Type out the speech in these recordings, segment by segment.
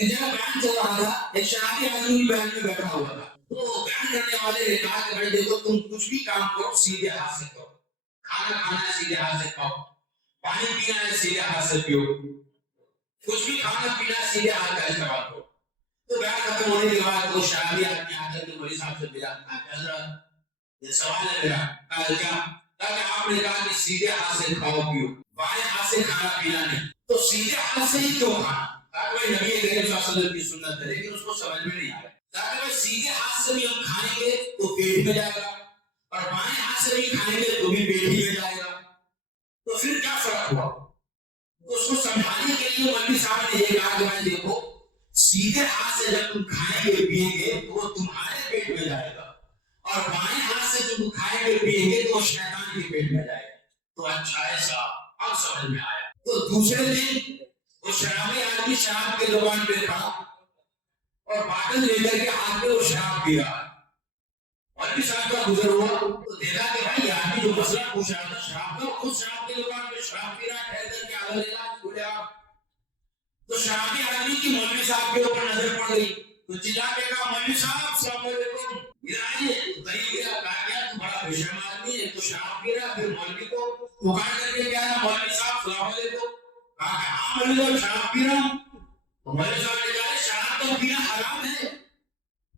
ایک جگہ بیان چل رہا تھا، ایک شرابی آدمی بیان میں بیٹھا ہوا تھا، تو بیان کرنے والے نے کہا کہ بھائی دیکھو تم کچھ بھی کام کرو سیدھے ہاتھ سے کرو، کھانا کھانا ہے سیدھے ہاتھ سے کھاؤ، پانی پینا ہے سیدھے ہاتھ سے پیو، کچھ بھی کھانا پینا سیدھے ہاتھ کا استعمال کرو۔ تو بیان ختم ہونے کے بعد وہ شرابی آدمی آ کر کے مولوی صاحب سے ملا، کہا کہ حضرت یہ سوال ہے میرا، کہا کیا؟ کہا کہ آپ نے کہا کہ سیدھے ہاتھ سے کھاؤ پیو، بائیں ہاتھ سے کھانا پینا نہیں، تو سیدھے ہاتھ سے ہی کیوں کھانا؟ کہا کہ نبی کریم صلی اللہ علیہ وسلم کی سنت ہے، لیکن اس کو سمجھ میں نہیں آیا۔ کہا کہ سیدھے ہاتھ سے بھی ہم کھائیں گے تو پیٹ میں جائے گا، اور بائیں ہاتھ سے بھی کھائیں گے تو بھی پیٹ ہی میں جائے گا، تو پھر کیا فرق ہوا؟ اس کو سمجھانے کے لیے مولوی صاحب نے یہ کہا کہ بھائی دیکھو سیدھے ہاتھ سے جب تم کھائیں گے پیئیں گے تو وہ تمہارے پیٹ میں جائے گا، اور بائیں ہاتھ سے جب تم کھائیں گے پیئیں گے تو وہ شیطان کے پیٹ میں جائے گا۔ تو اچھا ایسا اب سمجھ میں آیا۔ تو دوسرے دن وہ شرابی آدمی شراب کے دکان پہ تھا اور باٹل لے کر کے ہاتھ میں وہ شراب پی رہا ہے۔ مولوی صاحب کا گزر ہوا تو دیکھا کہ بھائی یہ آدمی جو مسئلہ پوچھ رہا تھا شراب کا، خود شراب کی دکان پہ شراب پی رہا ہے، ٹھہر کر کے آدھا لے رہا ہے، بولے آپ۔ تو شرابی آدمی کی مولوی صاحب کے اوپر نظر پڑ گئی، تو چلا کے کہا مولوی صاحب السلام علیکم، ادھر آئیے۔ تو قریب گیا، کہا کیا تو بڑا بے شرم آدمی ہے، تو شراب پی رہا، پھر مولوی کو پکار کر کے کہہ رہا مولوی صاحب السلام علیکم۔ کہا کہ ہاں مولوی صاحب شراب پی رہا ہوں۔ تو مولوی صاحب نے کہا شراب تو پینا حرام ہے،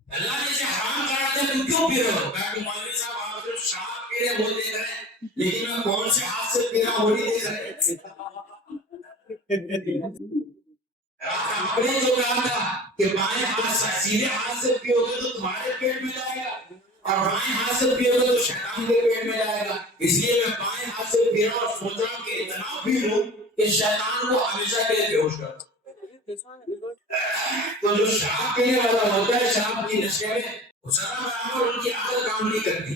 اللہ نے اسے حرام کرا دیا، تم کیوں پی رہے ہو؟ کہا کہ مولوی صاحب آپ صرف شراب پی رہے وہ دیکھ رہے ہیں، لیکن میں کون سے ہاتھ سے پی رہا ہوں وہ نہیں دیکھ رہے۔ آپ نے جو کہا تھا کہ بائیں ہاتھ سے سیدھے ہاتھ سے پیو گے تو تمہارے پیٹ میں جائے گا، اور بائیں ہاتھ سے پیو گے تو شیطان کے پیٹ میں جائے گا، اس لیے میں بائیں ہاتھ سے پی رہا ہوں اور سوچ رہا ہوں کہ اتنا پی لوں کہ شیطان کو ہمیشہ کے لیے بیہوش کر دوں۔ تو جو شراب پینے والا ہوتا ہے شراب کی نشے میں، ذرا برابر ان کی عقل کام نہیں کرتی۔